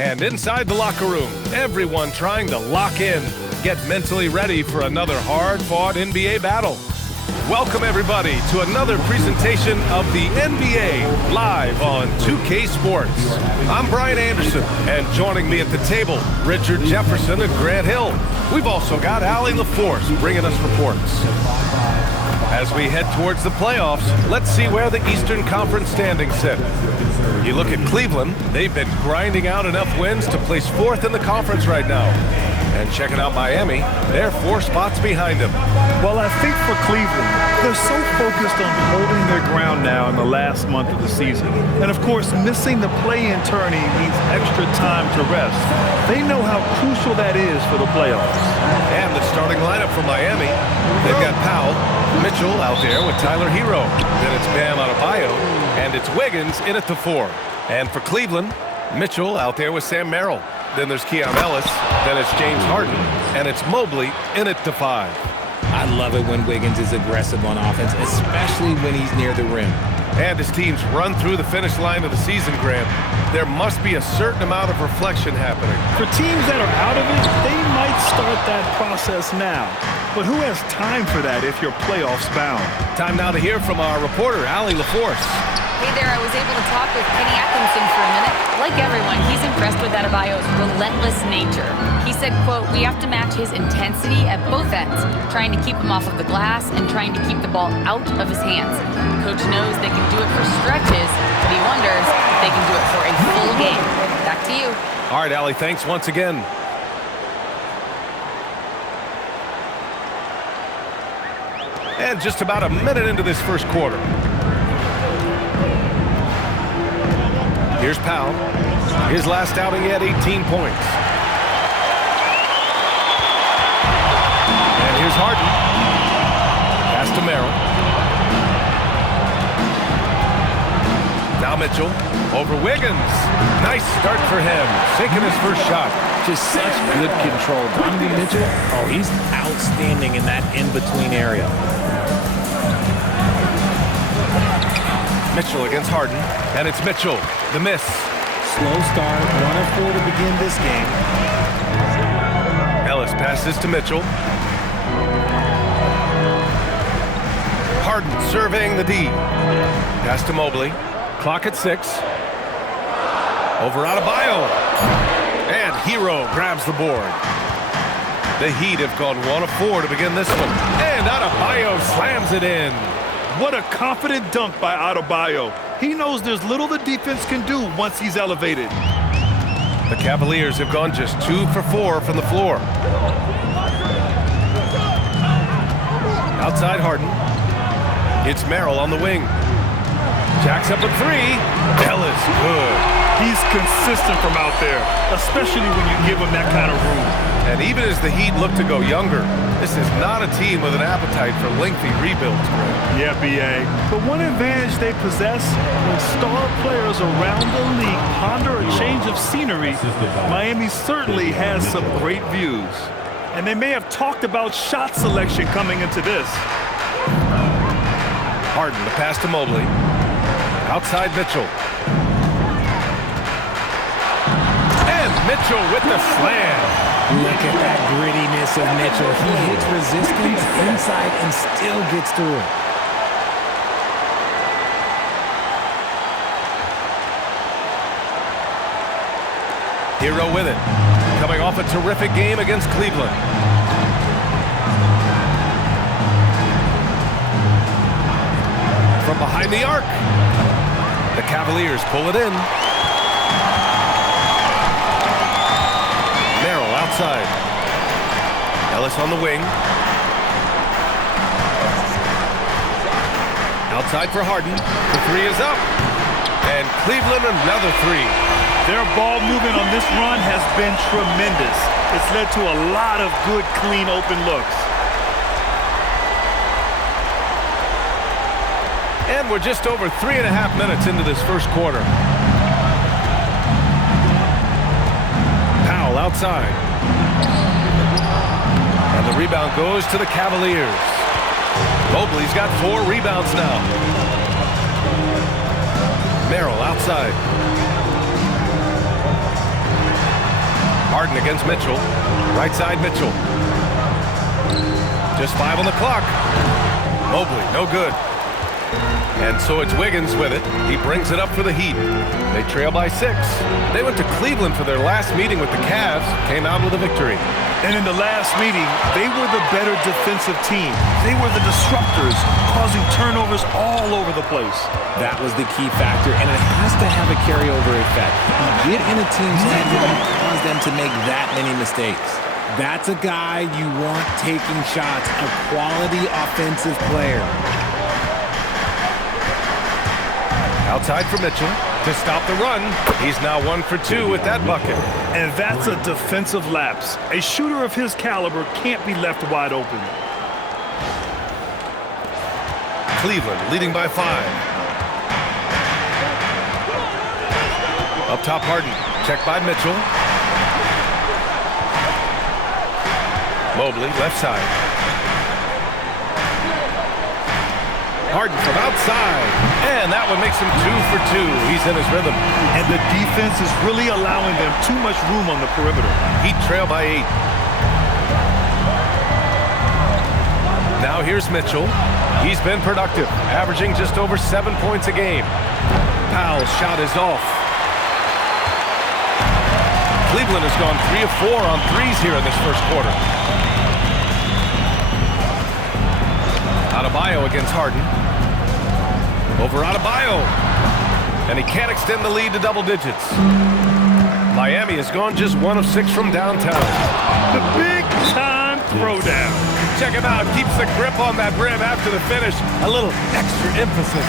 And inside the locker room, everyone trying to lock in, get mentally ready for another hard-fought NBA battle. Welcome, everybody, to another presentation of the NBA live on 2K Sports. I'm Brian Anderson, and joining me at the table, Richard Jefferson and Grant Hill. We've also got Allie LaForce bringing us reports. As we head towards the playoffs, let's see where the Eastern Conference standings sit. You look at Cleveland, they've been grinding out enough wins to place fourth in the conference right now. And checking out Miami, they're 4 spots behind them. Well, I think for Cleveland, they're so focused on holding their ground now in the last month of the season. And of course, missing the play-in tourney means extra time to rest. They know how crucial that is for the playoffs. And the starting lineup for Miami, they've got Powell, Mitchell out there with Tyler Hero. Then it's Bam Adebayo, and it's Wiggins in at the 4. And for Cleveland, Mitchell out there with Sam Merrill. Then there's Keon Ellis, then it's James Harden, and it's Mobley in at the 5. I love it when Wiggins is aggressive on offense, especially when he's near the rim. And as teams run through the finish line of the season, Grant, there must be a certain amount of reflection happening. For teams that are out of it, they might start that process now. But who has time for that if you're playoffs bound? Time now to hear from our reporter, Allie LaForce. Hey there, I was able to talk with Kenny Atkinson for a minute. Like everyone, he's impressed with Adebayo's relentless nature. He said, quote, "We have to match his intensity at both ends, trying to keep him off of the glass and trying to keep the ball out of his hands. Coach knows they can do it for stretches, but he wonders if they can do it for a full game." Back to you. All right, Allie, thanks once again. And just about a minute into this first quarter. Here's Powell. His last outing, he had 18 points. And here's Harden. Pass to Merrill. Now Mitchell over Wiggins. Nice start for him. Sinking his first shot. Just such good control. Donovan Mitchell, oh, he's outstanding in that in-between area. Mitchell against Harden, and it's Mitchell, the miss. Slow start, 1 of 4 to begin this game. Ellis passes to Mitchell. Harden serving the D. Pass to Mobley. Clock at 6. Over Adebayo. And Hero grabs the board. The Heat have gone 1 of 4 to begin this one. And Adebayo slams it in. What a confident dunk by Adebayo. He knows there's little the defense can do once he's elevated. The Cavaliers have gone just 2 for 4 from the floor. Outside Harden. It's Merrill on the wing. Jacks up a 3. Ellis, good. He's consistent from out there, especially when you give him that kind of room. And even as the Heat look to go younger, this is not a team with an appetite for lengthy rebuilds, Greg. Yeah, B.A. But one advantage they possess, when star players around the league ponder a change of scenery, Miami certainly has some great views. And they may have talked about shot selection coming into this. Harden, the pass to Mobley. Outside Mitchell. And Mitchell with the slam. Look at that grittiness of Mitchell. He hits resistance inside and still gets through it. Hero with it. Coming off a terrific game against Cleveland. From behind the arc. The Cavaliers pull it in. Merrill outside. Ellis on the wing. Outside for Harden. The 3 is up. And Cleveland another 3. Their ball movement on this run has been tremendous. It's led to a lot of good, clean, open looks. And we're just over 3.5 minutes into this first quarter. Powell outside. And the rebound goes to the Cavaliers. Mobley's got 4 rebounds now. Merrill outside. Harden against Mitchell. Right side Mitchell. Just 5 on the clock. Mobley, no good. And so it's Wiggins with it. He brings it up for the Heat. They trail by 6. They went to Cleveland for their last meeting with the Cavs. Came out with a victory. And in the last meeting, they were the better defensive team. They were the disruptors, causing turnovers all over the place. That was the key factor, and it has to have a carryover effect. You get in a team's head and you cause them to make that many mistakes. That's a guy you want taking shots, a quality offensive player. Outside for Mitchell to stop the run. He's now 1 for 2 with that bucket. And that's a defensive lapse. A shooter of his caliber can't be left wide open. Cleveland leading by 5. Up top Harden. Checked by Mitchell. Mobley left side. Harden from outside. And that one makes him 2 for 2. He's in his rhythm. And the defense is really allowing them too much room on the perimeter. Heat trail by 8. Now here's Mitchell. He's been productive, averaging just over 7 points a game. Powell's shot is off. Cleveland has gone 3 of 4 on threes here in this first quarter. Adebayo against Harden. Over Adebayo. And he can't extend the lead to double digits. Miami has gone just 1 of 6 from downtown. The big-time throwdown. Check him out. Keeps the grip on that rim after the finish. A little extra emphasis.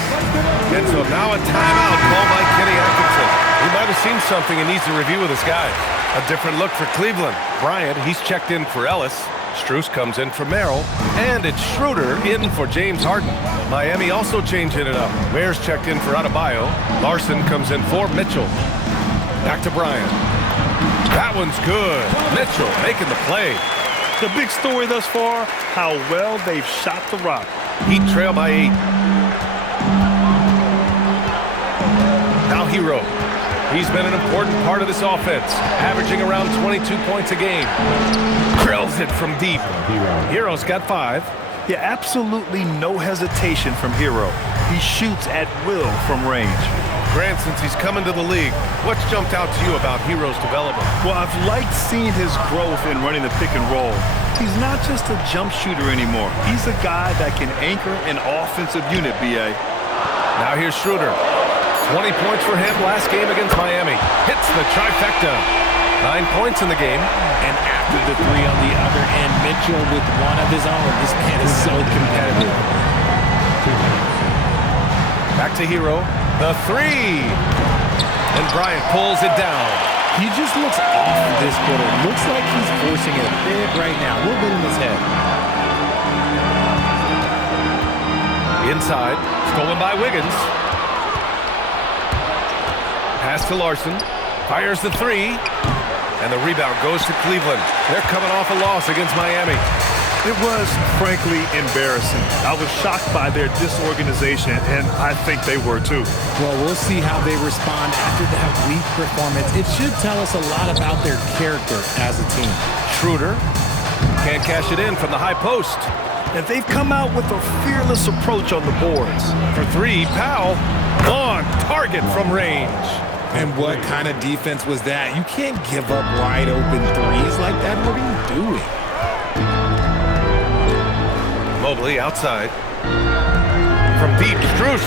And so now a timeout called by Kenny Atkinson. He might have seen something and needs to review with his guys. A different look for Cleveland. Bryant, he's checked in for Ellis. Strus comes in for Merrill. And it's Schroeder in for James Harden. Miami also changing it up. Ware's checked in for Adebayo. Larson comes in for Mitchell. Back to Bryant. That one's good. Mitchell making the play. The big story thus far, how well they've shot the rock. Heat trail by 8. Now Hero. He's been an important part of this offense, averaging around 22 points a game. Drills it from deep. Hero's got 5. Yeah, absolutely no hesitation from Hero. He shoots at will from range. Grant, since he's come into the league, what's jumped out to you about Hero's development? Well, I've liked seeing his growth in running the pick and roll. He's not just a jump shooter anymore. He's a guy that can anchor an offensive unit, B.A. Now here's Schroeder. 20 points for him last game against Miami. Hits the trifecta. 9 points in the game. And after the 3 on the other end, Mitchell with one of his own. This man is so competitive. Back to Hero. The 3. And Bryant pulls it down. He just looks off this quarter. Looks like he's forcing it a bit right now. A little bit in his head. Inside. Stolen by Wiggins. Pass to Larson. Fires the 3. And the rebound goes to Cleveland. They're coming off a loss against Miami. It was, frankly, embarrassing. I was shocked by their disorganization, and I think they were too. Well, we'll see how they respond after that weak performance. It should tell us a lot about their character as a team. Schroeder can't cash it in from the high post. And they've come out with a fearless approach on the boards. For 3, Powell on target from range. And what kind of defense was that? You can't give up wide open threes like that. What are you doing? Mobley outside. From deep, Strus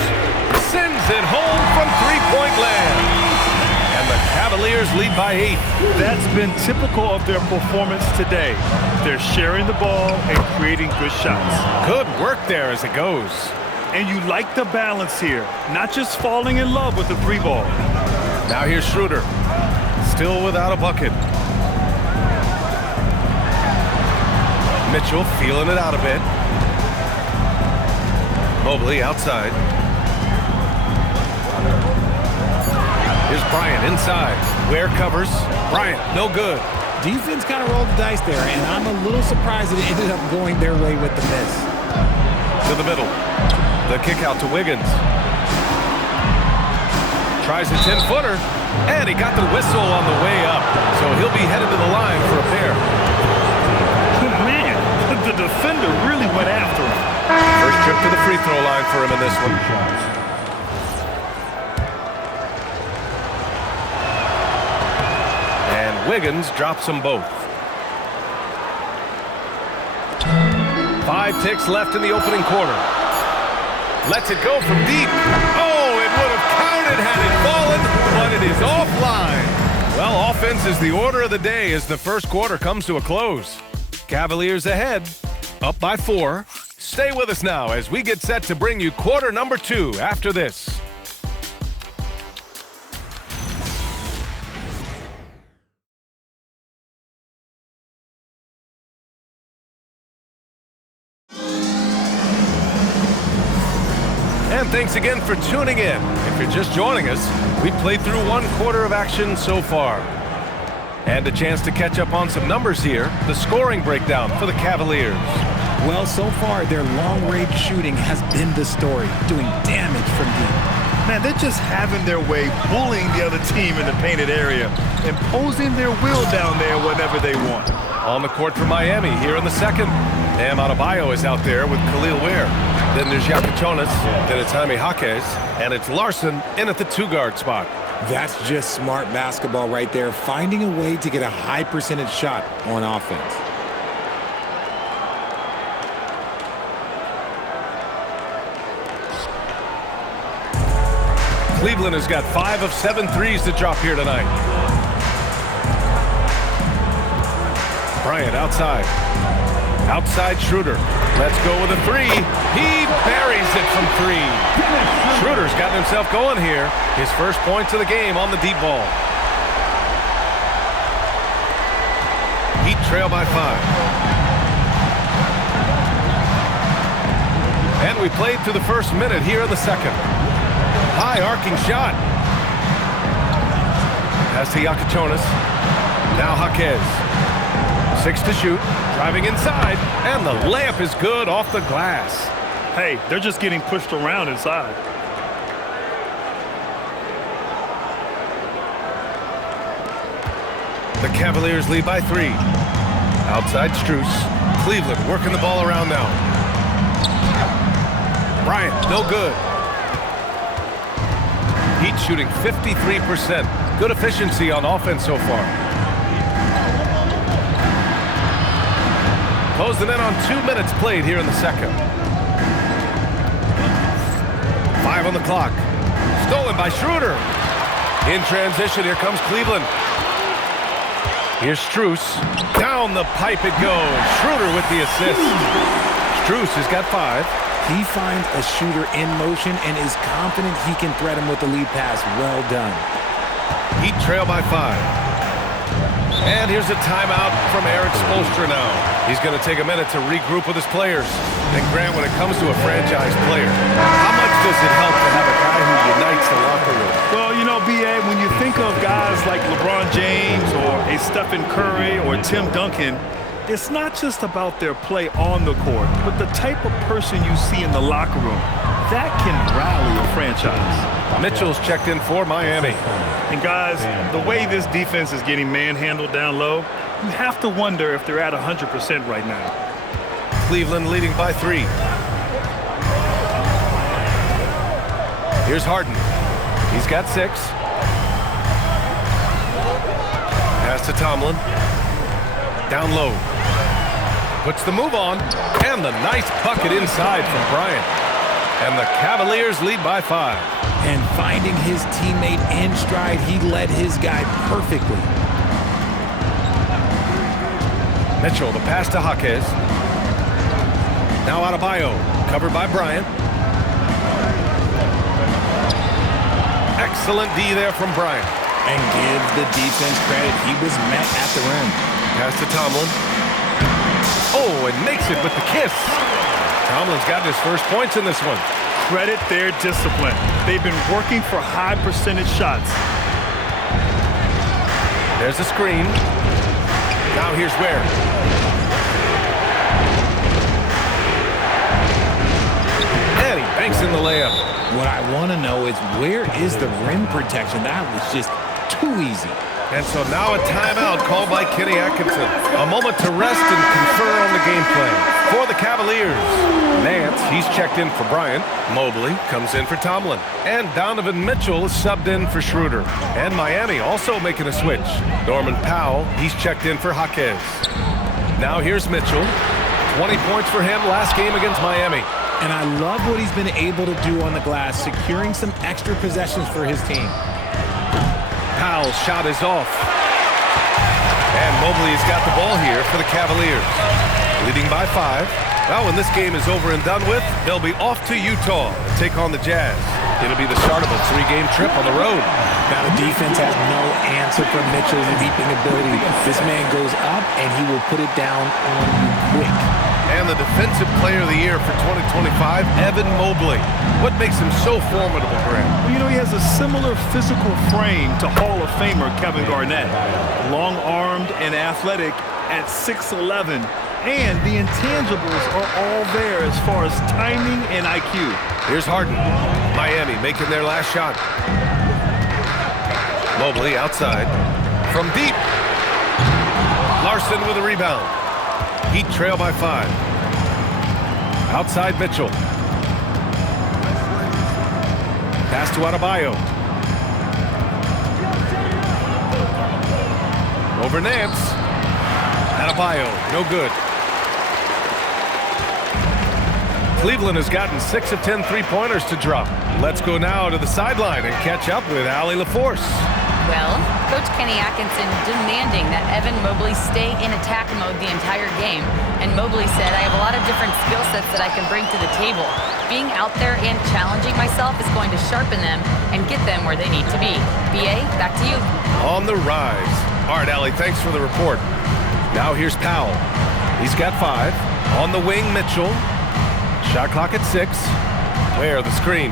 sends it home from three-point land. And the Cavaliers lead by 8. That's been typical of their performance today. They're sharing the ball and creating good shots. Good work there as it goes. And you like the balance here, not just falling in love with the 3 ball. Now here's Schroeder, still without a bucket. Mitchell feeling it out a bit. Mobley outside. Here's Bryant inside. Ware covers. Bryant, no good. Defense kind of rolled the dice there, and I'm a little surprised that it ended up going their way with the miss. To the middle. The kick out to Wiggins. Tries a 10-footer. And he got the whistle on the way up, so he'll be headed to the line for a pair. Man, the defender really went after him. First trip to the free throw line for him in this one. And Wiggins drops them both. 5 ticks left in the opening quarter. Lets it go from deep. Oh, it would have counted had it fallen, but it is offline. Well, offense is the order of the day as the first quarter comes to a close. Cavaliers ahead, up by 4. Stay with us now as we get set to bring you quarter number 2 after this. And thanks again for tuning in. If you're just joining us, we've played through 1 quarter of action so far. And a chance to catch up on some numbers here. The scoring breakdown for the Cavaliers. Well, so far, their long-range shooting has been the story, doing damage from deep. Man, they're just having their way, bullying the other team in the painted area, imposing their will down there whenever they want. On the court for Miami here in the second. Bam Adebayo is out there with Khalil Ware. Then there's Iaquinta, then it's Jaime Jaquez, and it's Larson in at the 2-guard spot. That's just smart basketball right there, finding a way to get a high percentage shot on offense. Cleveland has got 5 of 7 threes to drop here tonight. Bryant outside. Outside Schroeder. Let's go with a 3. He buries it from 3. Schroeder's gotten himself going here. His first points of the game on the deep ball. Heat trail by 5. And we played through the first minute here in the second. High arcing shot. Pass to Iaquinta. Now Jaquez. 6 to shoot. Driving inside. And the layup is good off the glass. Hey, they're just getting pushed around inside. The Cavaliers lead by 3. Outside Strus. Cleveland working the ball around now. Bryant, no good. Heat shooting 53%. Good efficiency on offense so far. Closing in on 2 minutes played here in the second. 5 on the clock. Stolen by Schroeder. In transition, here comes Cleveland. Here's Strus. Down the pipe it goes. Schroeder with the assist. Strus has got 5. He finds a shooter in motion and is confident he can threat him with the lead pass. Well done. Heat trail by 5. And here's a timeout from Eric Spoelstra now. He's going to take a minute to regroup with his players. And Grant, when it comes to a franchise player, how much does it help to have a guy who unites the locker room? Well, you know, B.A., when you think of guys like LeBron James or a Stephen Curry or Tim Duncan, it's not just about their play on the court, but the type of person you see in the locker room. That can rally a franchise. Mitchell's checked in for Miami. And guys, the way this defense is getting manhandled down low, you have to wonder if they're at 100% right now. Cleveland leading by 3. Here's Harden. He's got 6. Pass to Tomlin. Down low. Puts the move on. And the nice bucket inside from Bryant. And the Cavaliers lead by 5. And finding his teammate in stride, he led his guy perfectly. Mitchell, the pass to Jaquez. Now Adebayo, covered by Bryant. Excellent D there from Bryant. And give the defense credit. He was met at the rim. Pass to Tomlin. Oh, and makes it with the kiss. Tomlin's got his first points in this one. Credit their discipline. They've been working for high percentage shots. There's a screen. Now here's Ware. And he banks in the layup. What I want to know is where is the rim protection? That was just too easy. And so now a timeout called by Kenny Atkinson. A moment to rest and confer on the game plan. For the Cavaliers, Nance, he's checked in for Bryant. Mobley comes in for Tomlin. And Donovan Mitchell is subbed in for Schroeder. And Miami also making a switch. Norman Powell, he's checked in for Jaquez. Now here's Mitchell. 20 points for him last game against Miami. And I love what he's been able to do on the glass, securing some extra possessions for his team. Powell's shot is off. And Mobley has got the ball here for the Cavaliers. Leading by 5. Well, when this game is over and done with, they'll be off to Utah to take on the Jazz. It'll be the start of a 3-game trip on the road. Now the defense has no answer for Mitchell's leaping ability. This man goes up, and he will put it down on you quick. And the Defensive Player of the Year for 2025, Evan Mobley. What makes him so formidable, Grant? Well, you know, he has a similar physical frame to Hall of Famer Kevin Garnett. Long-armed and athletic at 6'11", and the intangibles are all there as far as timing and IQ. Here's Harden. Miami making their last shot. Mobley outside. From deep. Larson with a rebound. Heat trail by 5. Outside Mitchell. Pass to Adebayo. Over Nance. Adebayo, no good. Cleveland has gotten 6 of 10 three-pointers to drop. Let's go now to the sideline and catch up with Allie LaForce. Well, Coach Kenny Atkinson demanding that Evan Mobley stay in attack mode the entire game. And Mobley said, I have a lot of different skill sets that I can bring to the table. Being out there and challenging myself is going to sharpen them and get them where they need to be. B.A., back to you. On the rise. All right, Allie, thanks for the report. Now here's Powell. He's got 5. On the wing, Mitchell. Shot clock at 6. Where the screen?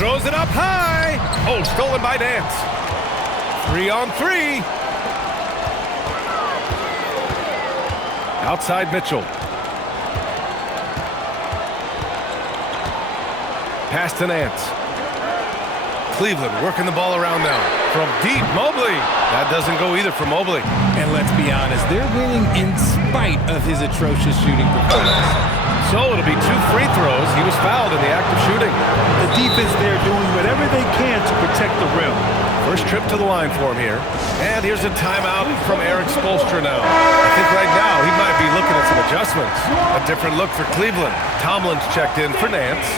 Throws it up high. Oh, stolen by Nance. 3-on-3. Outside Mitchell. Pass to Nance. Cleveland working the ball around now. From deep, Mobley. That doesn't go either for Mobley. And let's be honest, they're winning in spite of his atrocious shooting performance. So it'll be 2 free throws. He was fouled in the act of shooting. The defense there doing whatever they can to protect the rim. First trip to the line for him here. And here's a timeout from Eric Spoelstra now. I think right now he might be looking at some adjustments. A different look for Cleveland. Tomlin's checked in for Nance.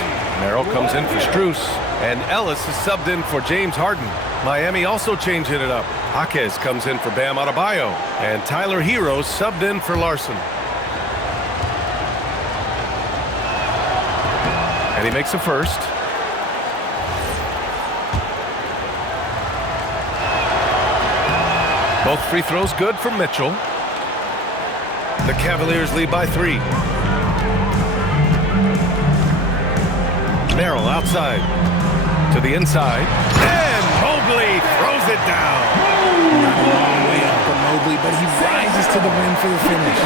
Merrill comes in for Strus. And Ellis is subbed in for James Harden. Miami also changing it up. Jaquez comes in for Bam Adebayo. And Tyler Hero subbed in for Larson. And he makes a first. Both free throws good from Mitchell. The Cavaliers lead by 3. Merrill outside. To the inside. And Mobley throws it down. Not a long way up for Mobley, but he rises to the rim for the finish.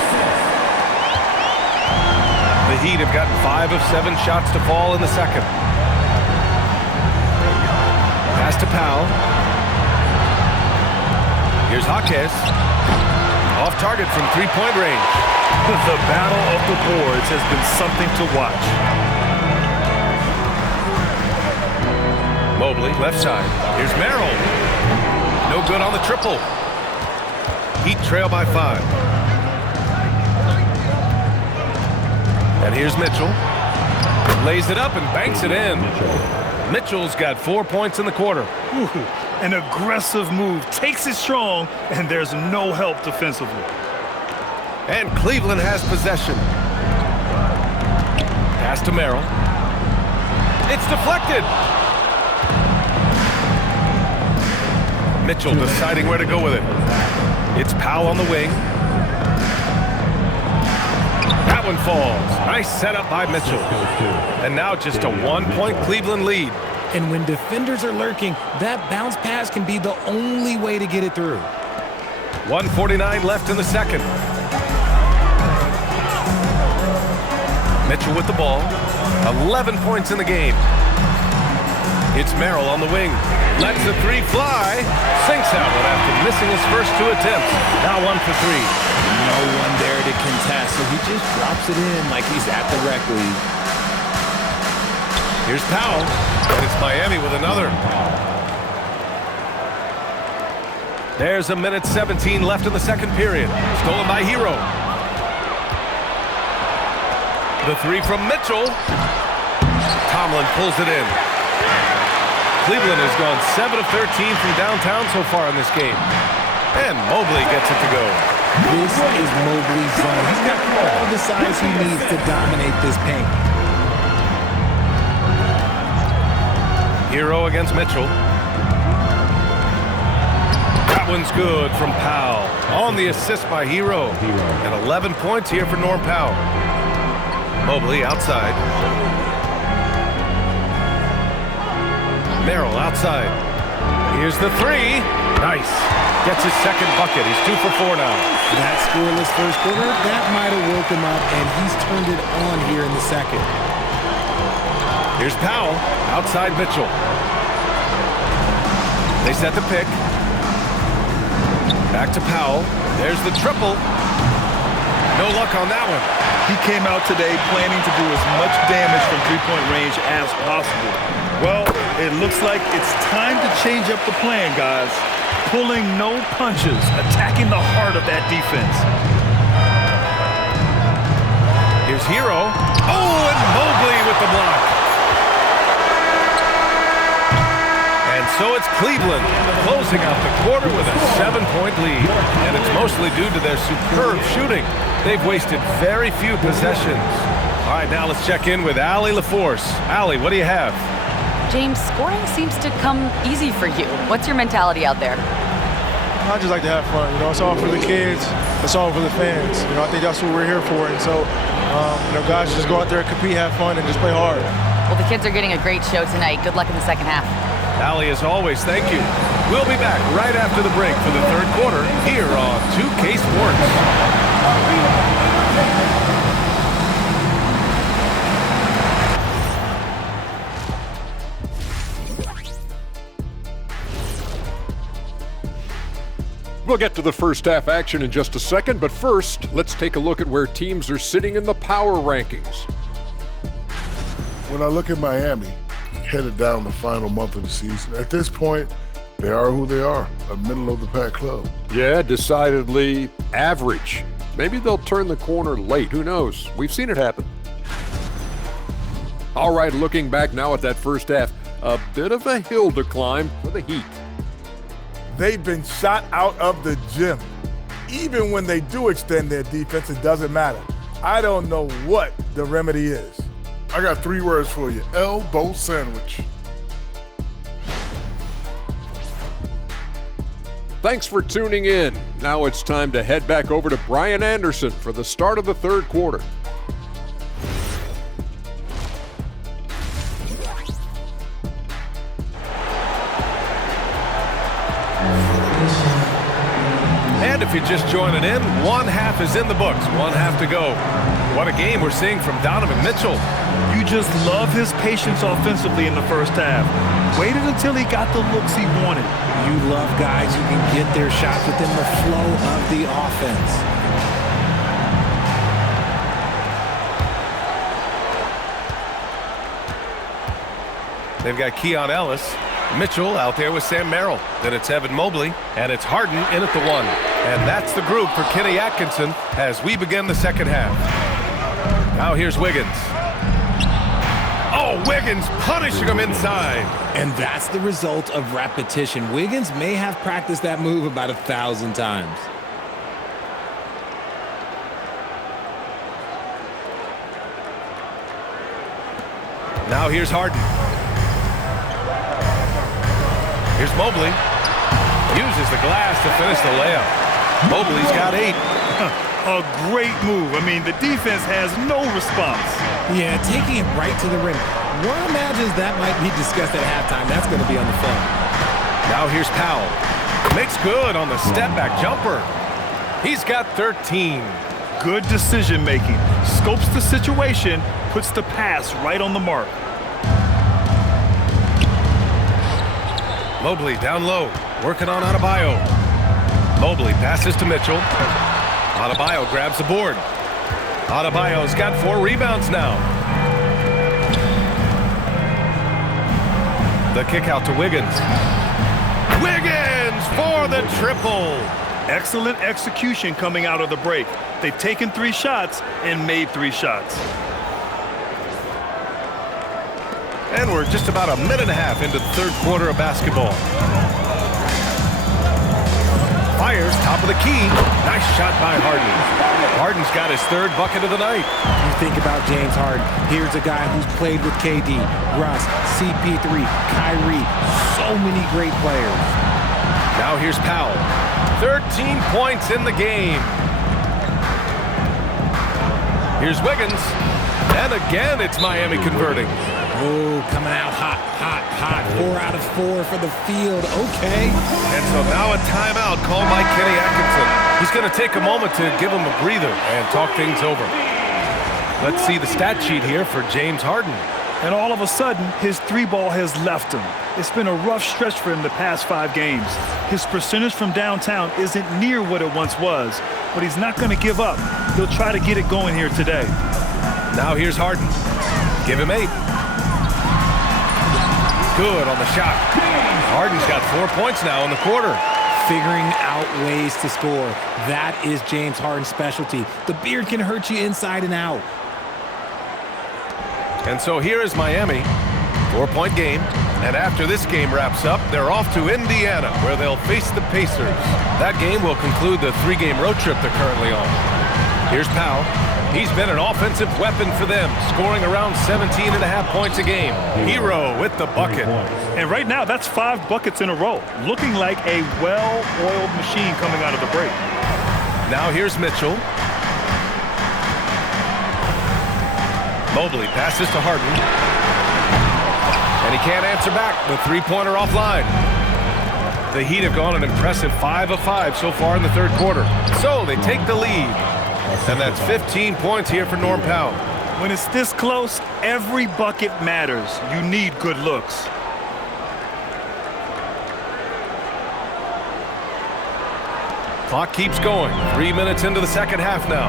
The Heat have gotten 5 of 7 shots to fall in the second. Pass to Powell. Here's Jaquez. Off target from 3-point range. The battle of the boards has been something to watch. Mobley, left side. Here's Merrill. No good on the triple. Heat trail by 5. And here's Mitchell. Lays it up and banks it in. Mitchell's got 4 points in the quarter. Ooh, an aggressive move. Takes it strong, and there's no help defensively. And Cleveland has possession. Pass to Merrill. It's deflected. Mitchell deciding where to go with it. It's Powell on the wing. That one falls. Nice setup by Mitchell. And now just a 1-point Cleveland lead. And when defenders are lurking, that bounce pass can be the only way to get it through. 1:49 left in the second. Mitchell with the ball. 11 points in the game. It's Merrill on the wing. Lets the three fly. Sinks that one after missing his first 2 attempts. Now 1 for 3. No one there to contest, so he just drops it in like he's at the rec league. Here's Powell, and it's Miami with another. There's a minute 17 left in the second period. Stolen by Hero. The three from Mitchell. Tomlin pulls it in. Cleveland has gone 7 of 13 from downtown so far in this game. And Mobley gets it to go. This is Mobley's zone. He's got all the size he needs to dominate this paint. Hero against Mitchell. That one's good from Powell. On the assist by Hero. And 11 points here for Norm Powell. Mobley outside. Merrill outside. Here's the three. Nice. Gets his second bucket. He's 2 for 4 now. That scoreless first quarter, that might have woke him up, and he's turned it on here in the second. Here's Powell outside Mitchell. They set the pick. Back to Powell. There's the triple. No luck on that one. He came out today planning to do as much damage from three-point range as possible. Well, it looks like it's time to change up the plan, guys. Pulling no punches, attacking the heart of that defense. Here's Hero. Oh, and Mobley with the block. And so it's Cleveland closing out the quarter with a 7-point lead. And it's mostly due to their superb shooting. They've wasted very few possessions. All right, now let's check in with Allie LaForce. Allie, what do you have? James, scoring seems to come easy for you. What's your mentality out there? I just like to have fun. You know, it's all for the kids. It's all for the fans. You know, I think that's what we're here for. And so, you know, guys just go out there and compete, have fun, and just play hard. Well, the kids are getting a great show tonight. Good luck in the second half. Allie, as always, thank you. We'll be back right after the break for the third quarter here on 2K Sports. We'll get to the first half action in just a second, but first, let's take a look at where teams are sitting in the power rankings. When I look at Miami, headed down the final month of the season, at this point, they are who they are, a middle-of-the-pack club. Yeah, decidedly average. Maybe they'll turn the corner late. Who knows? We've seen it happen. All right, looking back now at that first half, a bit of a hill to climb for the Heat. They've been shot out of the gym. Even when they do extend their defense, it doesn't matter. I don't know what the remedy is. I got 3 words for you. Elbow sandwich. Thanks for tuning in. Now it's time to head back over to Brian Anderson for the start of the third quarter. And if you're just joining in, one half is in the books, one half to go. What a game we're seeing from Donovan Mitchell. You just love his patience offensively in the first half. Waited until he got the looks he wanted. You love guys who can get their shots within the flow of the offense. They've got Keon Ellis. Mitchell out there with Sam Merrill. Then it's Evan Mobley, and it's Harden in at the 1. And that's the group for Kenny Atkinson as we begin the second half. Now here's Wiggins. Oh, Wiggins punishing him inside. And that's the result of repetition. Wiggins may have practiced that move about 1,000 times. Now here's Harden. Here's Mobley. Uses the glass to finish the layup. Mobley's got 8. A great move. I mean, the defense has no response. Yeah, taking it right to the rim. One imagines that might be discussed at halftime. That's going to be on the phone. Now here's Powell. Makes good on the step-back jumper. He's got 13. Good decision-making. Scopes the situation, puts the pass right on the mark. Mobley down low, working on Adebayo. Mobley passes to Mitchell. Adebayo grabs the board. Adebayo's got 4 rebounds now. The kick out to Wiggins. Wiggins for the triple. Excellent execution coming out of the break. They've taken 3 shots and made 3 shots. And we're just about a minute and a half into the third quarter of basketball. Fires, top of the key. Nice shot by Harden. Harden's got his 3rd bucket of the night. You think about James Harden. Here's a guy who's played with KD, Russ, CP3, Kyrie. So many great players. Now here's Powell. 13 points in the game. Here's Wiggins. And again, it's Miami converting. Oh, coming out hot, hot, hot. 4 out of 4 for the field. Okay. And so now a timeout called by Kenny Atkinson. He's going to take a moment to give him a breather and talk things over. Let's see the stat sheet here for James Harden. And all of a sudden, his 3-ball has left him. It's been a rough stretch for him the past 5 games. His percentage from downtown isn't near what it once was, but he's not going to give up. He'll try to get it going here today. Now here's Harden. Give him 8. Good on the shot. Harden's got 4 points now in the quarter. Figuring out ways to score. That is James Harden's specialty. The beard can hurt you inside and out. And so here is Miami. 4-point game. And after this game wraps up, they're off to Indiana, where they'll face the Pacers. That game will conclude the 3-game road trip they're currently on. Here's Powell. He's been an offensive weapon for them, scoring around 17.5 points a game. Hero with the bucket. And right now, that's 5 buckets in a row. Looking like a well-oiled machine coming out of the break. Now here's Mitchell. Mobley passes to Harden. And he can't answer back. The 3-pointer offline. The Heat have gone an impressive 5 of 5 so far in the third quarter. So they take the lead. And that's 15 points here for Norm Powell. When it's this close, every bucket matters. You need good looks. Clock keeps going. 3 minutes into the second half now.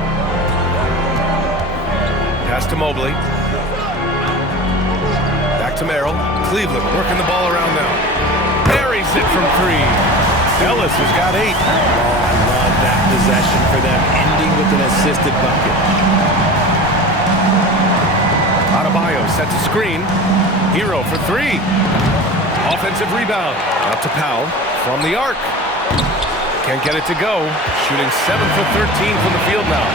Pass to Mobley. Back to Merrill. Cleveland working the ball around now. Buries it from 3. Ellis has got 8. That possession for them, ending with an assisted bucket. Adebayo sets a screen. Hero for 3. Offensive rebound. Out to Powell from the arc. Can't get it to go. Shooting 7 for 13 from the field now.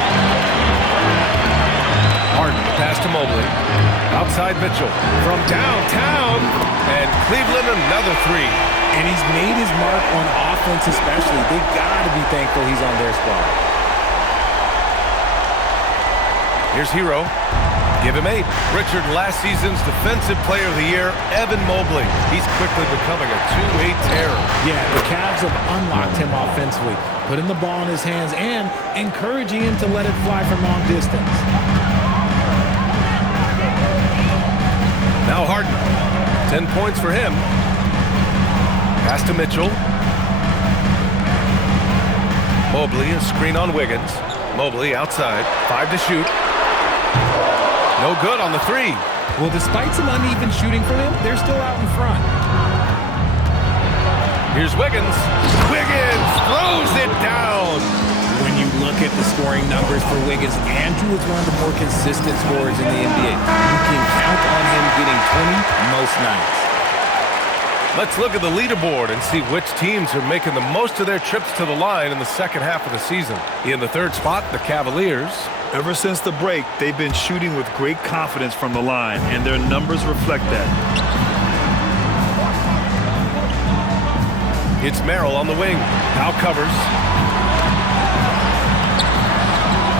Harden pass to Mobley. Outside Mitchell from downtown. And Cleveland another 3. And he's made his mark on offense especially. They got to be thankful he's on their squad. Here's Hero. Give him 8. Richard, last season's Defensive Player of the Year, Evan Mobley. He's quickly becoming a two-way terror. Yeah, the Cavs have unlocked him offensively, putting the ball in his hands and encouraging him to let it fly from long distance. Now Harden. 10 points for him. Pass to Mitchell. Mobley, a screen on Wiggins. Mobley outside. 5 to shoot. No good on the 3. Well, despite some uneven shooting from him, they're still out in front. Here's Wiggins. Wiggins throws it down. When you look at the scoring numbers for Wiggins, Andrew is one of the more consistent scorers in the NBA. You can count on him getting 20 most nights. Let's look at the leaderboard and see which teams are making the most of their trips to the line in the second half of the season. In the third spot, the Cavaliers. Ever since the break, they've been shooting with great confidence from the line, and their numbers reflect that. It's Merrill on the wing. Now covers.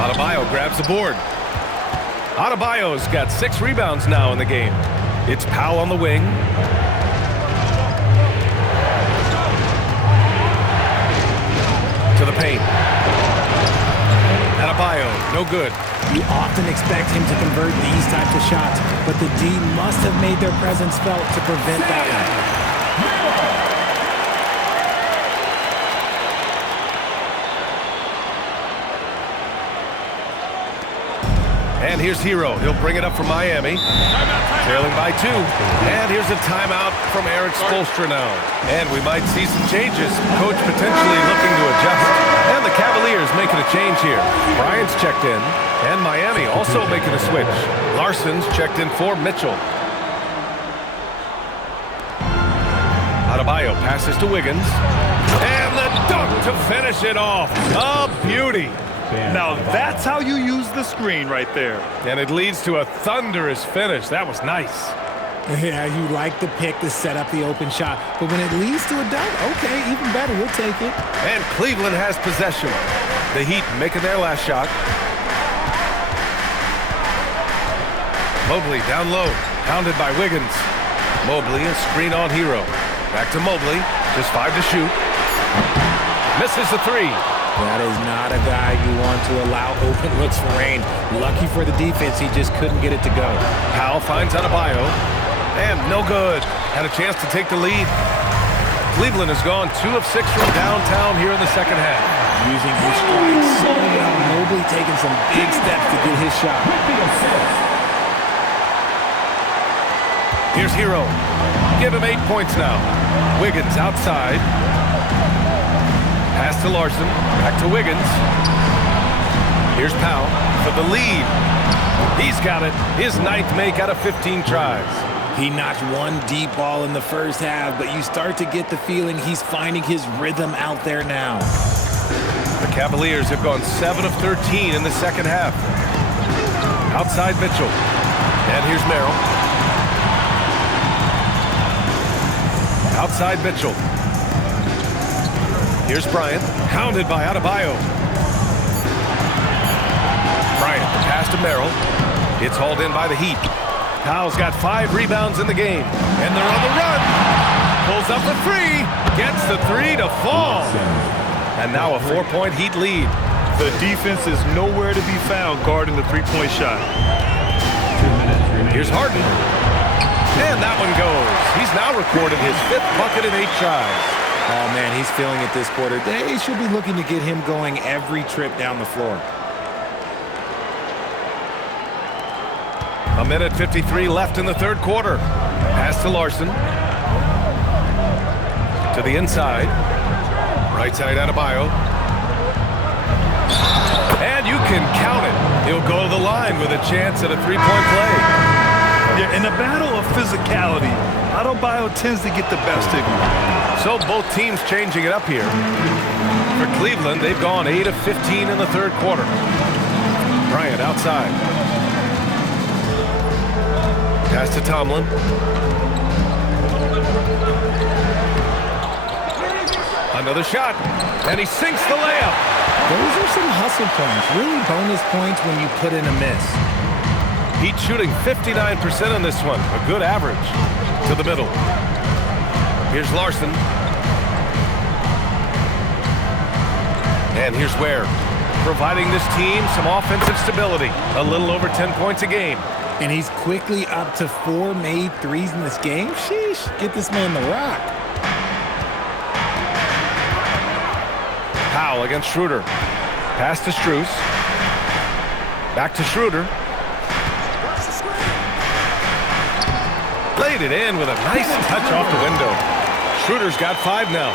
Adebayo grabs the board. Adebayo's got 6 rebounds now in the game. It's Powell on the wing. To the paint. Adebayo, no good. You often expect him to convert these types of shots, but the D must have made their presence felt to prevent that one. And here's Hero. He'll bring it up for Miami. Trailing by 2. And here's a timeout from Eric Spoelstra now. And we might see some changes. Coach potentially looking to adjust. And the Cavaliers making a change here. Bryant's checked in. And Miami also making a switch. Larson's checked in for Mitchell. Adebayo passes to Wiggins. And the dunk to finish it off. A beauty. Now that's how you use the screen right there. And it leads to a thunderous finish. That was nice. Yeah, you like the pick to set up the open shot. But when it leads to a dunk, okay, even better. We'll take it. And Cleveland has possession. The Heat making their last shot. Mobley down low. Pounded by Wiggins. Mobley, a screen on Hero. Back to Mobley. Just 5 to shoot. Misses the 3. That is not a guy you want to allow open looks for rain. Lucky for the defense, he just couldn't get it to go. Powell finds Adebayo. And no good. Had a chance to take the lead. Cleveland has gone 2 of 6 from downtown here in the second half. Using his strikes so well. Mobley taking some big steps to get his shot. Here's Hero. Give him 8 points now. Wiggins outside. Pass to Larson. Back to Wiggins. Here's Powell for the lead. He's got it. His 9th make out of 15 tries. He knocked one deep ball in the first half, but you start to get the feeling he's finding his rhythm out there now. The Cavaliers have gone 7 of 13 in the second half. Outside Mitchell. And here's Merrill. Outside Mitchell. Here's Bryant, hounded by Adebayo. Bryant, the pass to Merrill. It's hauled in by the Heat. Powell's got 5 rebounds in the game. And they're on the run. Pulls up the 3. Gets the 3 to fall. And now a 4-point Heat lead. The defense is nowhere to be found guarding the three-point shot. Here's Harden. And that one goes. He's now recorded his 5th bucket in 8 tries. Oh, man, he's feeling it this quarter. They should be looking to get him going every trip down the floor. 1:53 left in the third quarter. Pass to Larson. To the inside. Right side Adebayo. And you can count it. He'll go to the line with a chance at a 3-point play. Yeah, in a battle of physicality, Adebayo tends to get the best of you. So both teams changing it up here. For Cleveland, they've gone 8 of 15 in the third quarter. Bryant outside. Pass to Tomlin. Another shot. And he sinks the layup. Those are some hustle points. Really bonus points when you put in a miss. Heat shooting 59% on this one. A good average. To the middle. Here's Larson. And here's Ware. Providing this team some offensive stability. A little over 10 points a game. And he's quickly up to 4 made threes in this game. Sheesh, get this man the rock. Powell against Schroeder. Pass to Strus. Back to Schroeder. Laid it in with a nice touch off the window. Schroeder's got 5 now.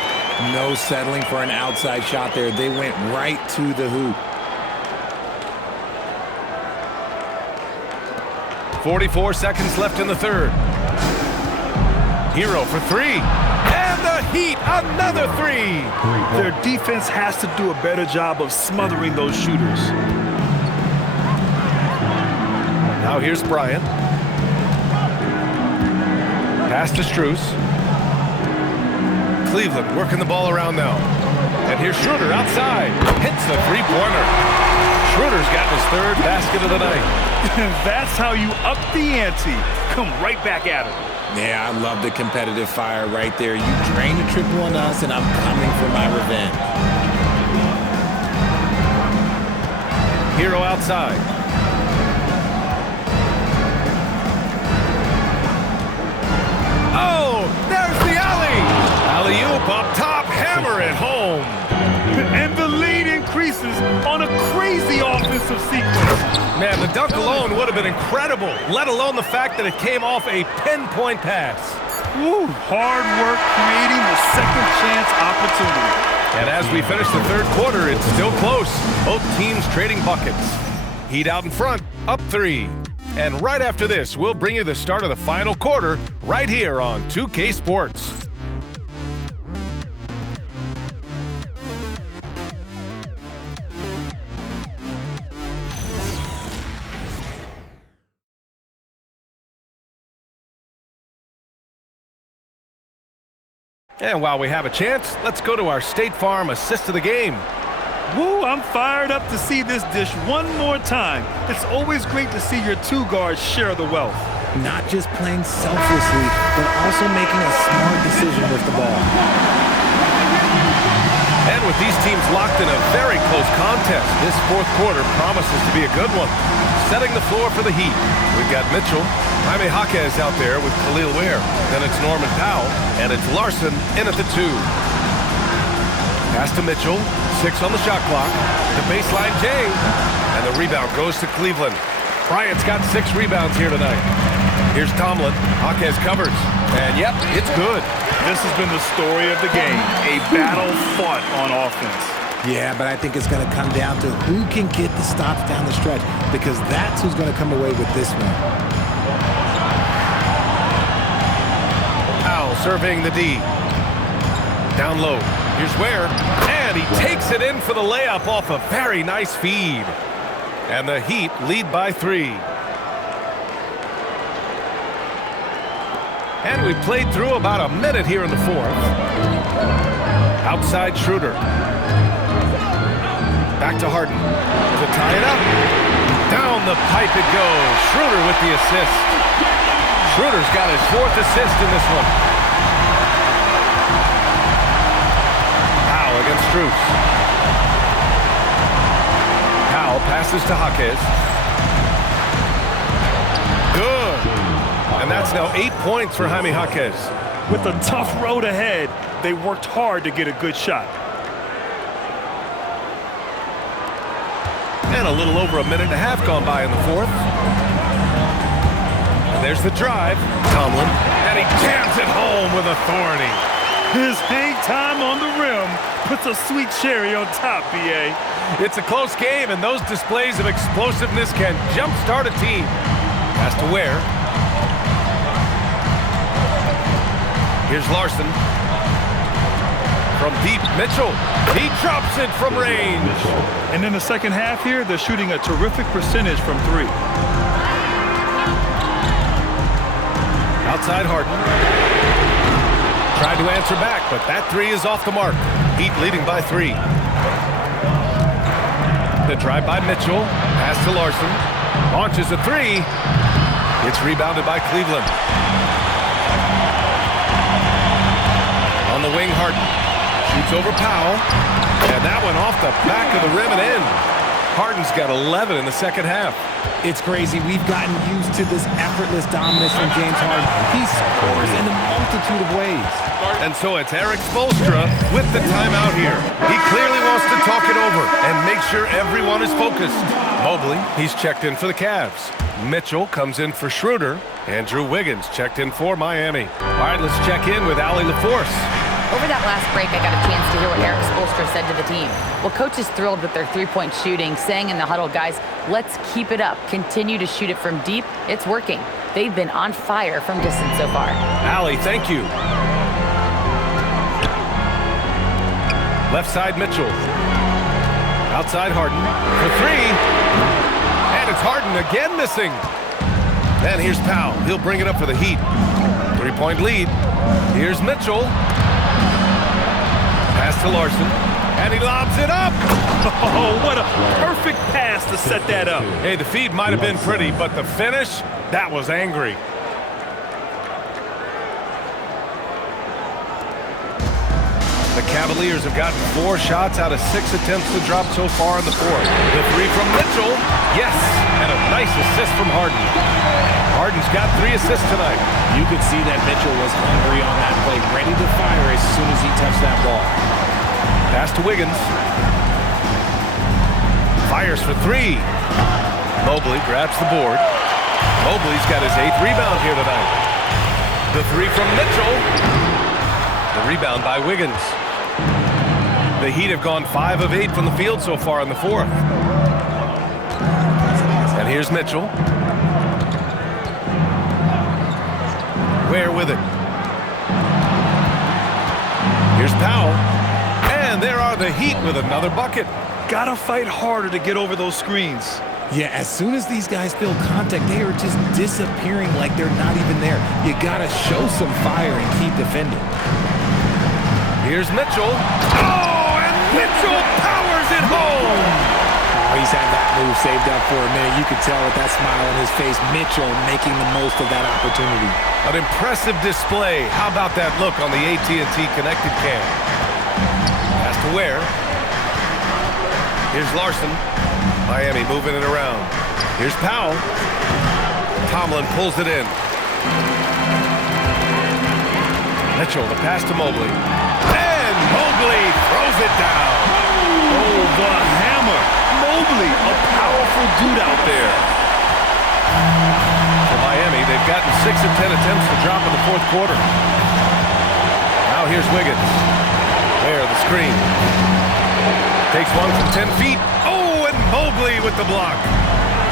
No settling for an outside shot there. They went right to the hoop. 44 seconds left in the third. Hero for 3. And the Heat, another 3. Their defense has to do a better job of smothering those shooters. Now here's Bryant. Pass to Strus. Cleveland working the ball around now. And here's Schroeder outside. Hits the 3-pointer. Schroeder's gotten his 3rd basket of the night. That's how you up the ante. Come right back at him. Yeah, I love the competitive fire right there. You drained a triple on us, and I'm coming for my revenge. Hero outside. Oh, there's the alley. Alley-oop up top, hammer it home. And the lead increases on a crazy offensive sequence. Man, the dunk alone would have been incredible, let alone the fact that it came off a pinpoint pass. Woo, hard work creating the second chance opportunity. And as we finish the third quarter, it's still close. Both teams trading buckets. Heat out in front, up 3. And right after this, we'll bring you the start of the final quarter right here on 2K Sports. And while we have a chance, let's go to our State Farm assist of the game. Woo, I'm fired up to see this dish one more time. It's always great to see your two guards share the wealth. Not just playing selflessly, but also making a smart decision with the ball. And with these teams locked in a very close contest, this fourth quarter promises to be a good one. Setting the floor for the Heat, we've got Mitchell. Jaime Jaquez out there with Khalil Ware. Then it's Norman Powell, and it's Larson in at the 2. Pass to Mitchell, 6 on the shot clock. The baseline J, and the rebound goes to Cleveland. Bryant's got 6 rebounds here tonight. Here's Tomlin. Jaquez covers, and yep, it's good. This has been the story of the game, a battle fought on offense. Yeah, but I think it's going to come down to who can get the stops down the stretch, because that's who's going to come away with this one. Powell surveying the D. Down low. Here's Ware, and he takes it in for the layup off a very nice feed. And the Heat lead by 3. And we played through about a minute here in the fourth. Outside Schroeder. Back to Harden to tie it up. Down the pipe it goes. Schroeder with the assist. Schroeder's got his 4th assist in this one. Powell against Strus. Powell passes to Jaquez. Good. And that's now 8 points for Jaime Jaquez. With a tough road ahead, they worked hard to get a good shot. And a little over a minute and a half gone by in the fourth. And there's the drive. Tomlin. And he jams it home with authority. His hang time on the rim puts a sweet cherry on top, B.A. It's a close game, and those displays of explosiveness can jumpstart a team. Pass to Ware. Here's Larson. From deep, Mitchell. He drops it from range. And in the second half here, they're shooting a terrific percentage from 3. Outside Harden. Tried to answer back, but that 3 is off the mark. Heat leading by 3. The drive by Mitchell. Pass to Larson. Launches a 3. It's rebounded by Cleveland. On the wing, Harden. Shoots over Powell. And that one off the back of the rim and in. Harden's got 11 in the second half. It's crazy. We've gotten used to this effortless dominance from James Harden. He scores in a multitude of ways. And so it's Eric Spoelstra with the timeout here. He clearly wants to talk it over and make sure everyone is focused. Mobley, he's checked in for the Cavs. Mitchell comes in for Schroeder. And Drew Wiggins checked in for Miami. All right, let's check in with Allie LaForce. Over that last break, I got a chance to hear what Eric Spoelstra said to the team. Well, coach is thrilled with their three-point shooting, saying in the huddle, guys, let's keep it up. Continue to shoot it from deep. It's working. They've been on fire from distance so far. Allie, thank you. Left side, Mitchell. Outside, Harden for 3. And it's Harden again missing. And here's Powell. He'll bring it up for the Heat. 3-point lead. Here's Mitchell. Pass to Larson. And he lobs it up. Oh, what a perfect pass to set that up. Hey, the feed might have been pretty, but the finish, that was angry. The Cavaliers have gotten 4 shots out of 6 attempts to drop so far in the fourth. The 3 from Mitchell. Yes, and a nice assist from Harden. Harden's got 3 assists tonight. You could see that Mitchell was hungry on that play, ready to fire as soon as he touched that ball. Pass to Wiggins. Fires for 3. Mobley grabs the board. Mobley's got his 8th rebound here tonight. The 3 from Mitchell. The rebound by Wiggins. The Heat have gone 5 of 8 from the field so far in the 4th. And here's Mitchell. Ware with it. Here's Powell. And there are the Heat with another bucket. Gotta fight harder to get over those screens. Yeah, as soon as these guys feel contact, they are just disappearing like they're not even there. You gotta show some fire and keep defending. Here's Mitchell. Oh, and Mitchell powers it home. Oh, he's had that move saved up for a minute. You could tell with that smile on his face, Mitchell making the most of that opportunity. An impressive display. How about that look on the AT&T connected cam? Pass to Ware. Here's Larson. Miami moving it around. Here's Powell. Tomlin pulls it in. Mitchell, the pass to Mobley. And Mobley throws it down. Oh, the hammer. Mobley, a powerful dude out there. For Miami, they've gotten 6 of 10 attempts to drop in the 4th quarter. Now here's Wiggins. There, the screen. Takes one from 10 feet. Oh, and Mobley with the block.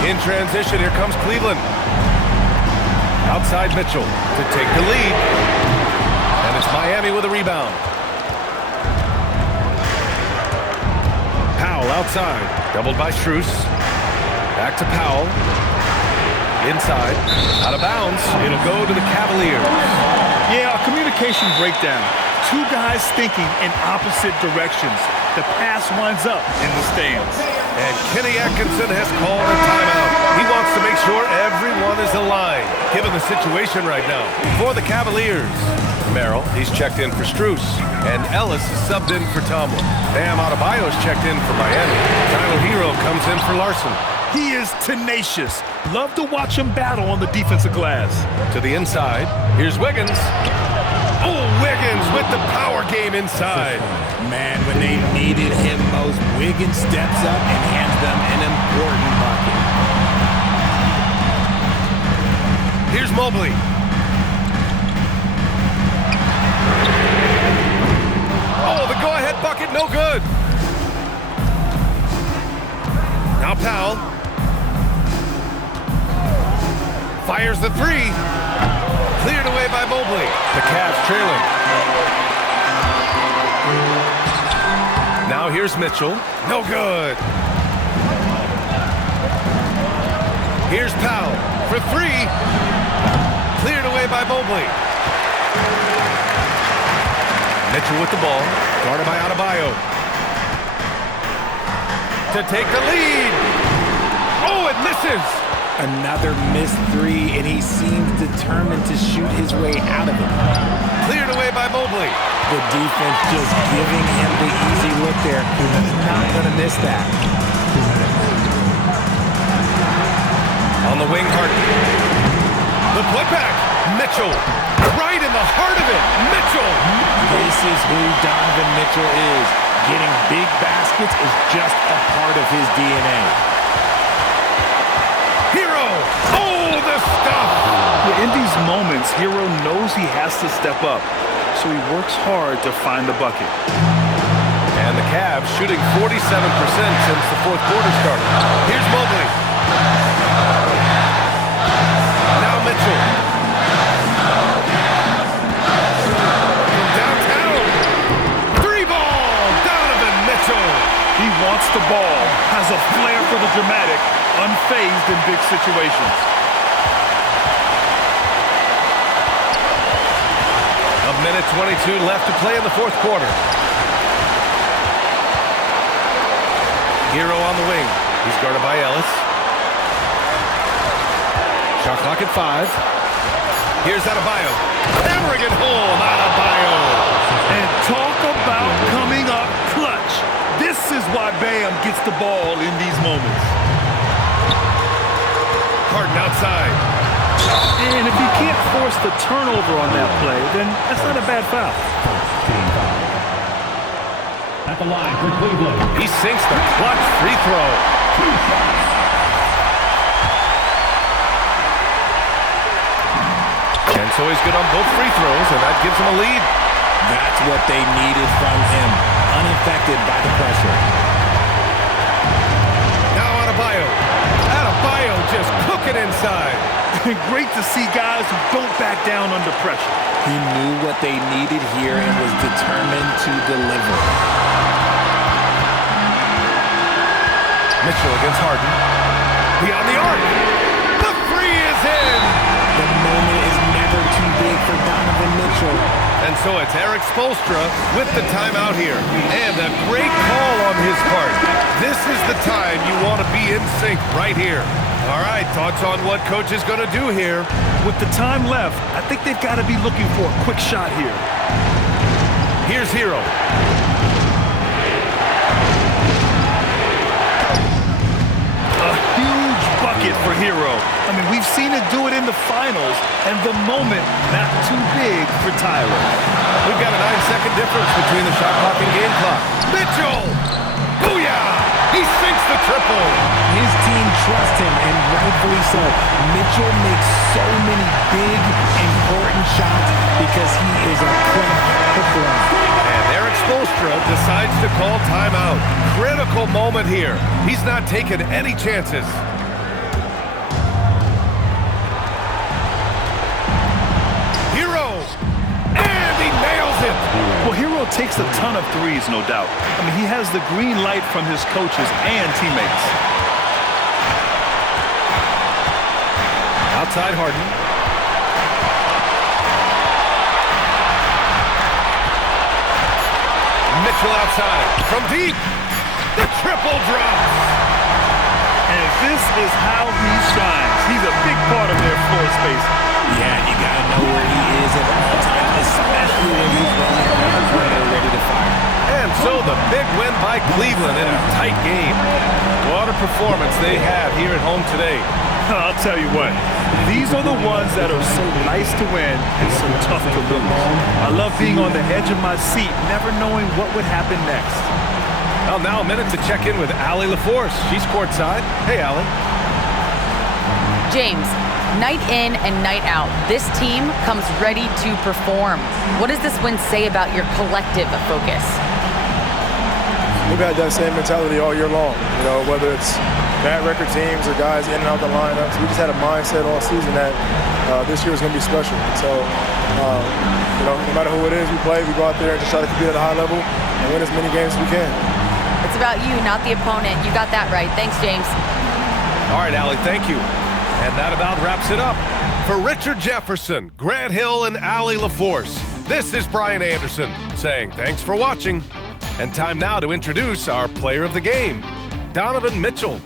In transition, here comes Cleveland. Outside Mitchell to take the lead. And it's Miami with a rebound. Powell outside. Doubled by Strus. Back to Powell. Inside. Out of bounds. It'll go to the Cavaliers. Yeah, a communication breakdown. 2 guys thinking in opposite directions. The pass winds up in the stands. And Kenny Atkinson has called a timeout. He wants to make sure everyone is aligned, given the situation right now. For the Cavaliers, Merrill, he's checked in for Strus. And Ellis is subbed in for Tomlin. Bam Adebayo's checked in for Miami. Tyler Hero comes in for Larson. He is tenacious. Love to watch him battle on the defensive glass. To the inside, here's Wiggins. Oh, Wiggins with the power game inside. Man, when they needed him most, Wiggins steps up and hands them an important bucket. Here's Mobley. Oh, the go-ahead bucket, no good. Now Powell. Fires the 3. Cleared away by Mobley. The Cavs trailing. Now here's Mitchell. No good. Here's Powell for 3. Cleared away by Mobley. Mitchell with the ball. Guarded by Adebayo. To take the lead. Oh, it misses. Another missed 3, and he seems determined to shoot his way out of it. Cleared away by Mobley. The defense just giving him the easy look there. He's not going to miss that. On the wing, Harden. The putback. Mitchell. Right in the heart of it. Mitchell. This is who Donovan Mitchell is. Getting big baskets is just a part of his DNA. Hero! Oh, the stuff! Yeah, in these moments, Hero knows he has to step up, so he works hard to find the bucket. And the Cavs shooting 47% since the 4th quarter started. Here's Mobley. Now Mitchell. From downtown. 3-ball! Donovan Mitchell. He wants the ball, has a flair for the dramatic, unfazed in big situations. A minute 22 left to play in the 4th quarter. Hero on the wing. He's guarded by Ellis. Shot clock at 5. Here's Adebayo. Hammering it home. Adebayo. And talk about coming up clutch. This is why Bam gets the ball in these moments. Harden outside. And if you can't force the turnover on that play, then that's not a bad foul. At the line for Cleveland. He sinks the clutch free throw. so he's good on both free throws, and that gives him a lead. That's what they needed from him, unaffected by the pressure. Now Adebayo. Adebayo just cooking inside. Great to see guys who don't back down under pressure. He knew what they needed here and was determined to deliver. Mitchell against Harden. Beyond the arc. The three is in. The moment is never too big for Donovan Mitchell. And so it's Eric Spoelstra with the timeout here. And a great call on his part. This is the time you want to be in sync right here. All right, thoughts on what coach is going to do here? With the time left, I think they've got to be looking for a quick shot here. Here's Hero. A huge bucket for Hero. I mean, we've seen it do it in the finals, and the moment not too big for Tyler. We've got a 9-second difference between the shot clock and game clock. Mitchell! Booyah! He sinks the triple. His team trusts him, and rightfully so. Mitchell makes so many big, important shots because he is a clutch performer. And Eric Spoelstra decides to call timeout. Critical moment here. He's not taking any chances. Hero! And he nails it! Well, Hero takes a ton of threes, no doubt. I mean, he has the green light from his coaches and teammates. Outside Harden. Mitchell outside. From deep. The triple drops. And this is how he shines. He's a big part of their floor space. Yeah, you got to know where he is at all times, especially when he's running around when they're ready to fire. And so the big win by Cleveland in a tight game. What a performance they had here at home today. I'll tell you what, these are the ones that are so nice to win and so tough to lose. I love being on the edge of my seat, never knowing what would happen next. Well, now a minute to check in with Allie LaForce. She's courtside. Hey, Allie. James, night in and night out, this team comes ready to perform. What does this win say about your collective focus? We've had that same mentality all year long. You know, whether it's bad record teams or guys in and out the lineups, we just had a mindset all season that this year is going to be special. So, you know, no matter who it is we play, we go out there and just try to compete at a high level and win as many games as we can. It's about you, not the opponent. You got that right. Thanks, James. All right, Allie, thank you. And that about wraps it up. For Richard Jefferson, Grant Hill, and Allie LaForce, this is Brian Anderson saying thanks for watching. And time now to introduce our player of the game, Donovan Mitchell.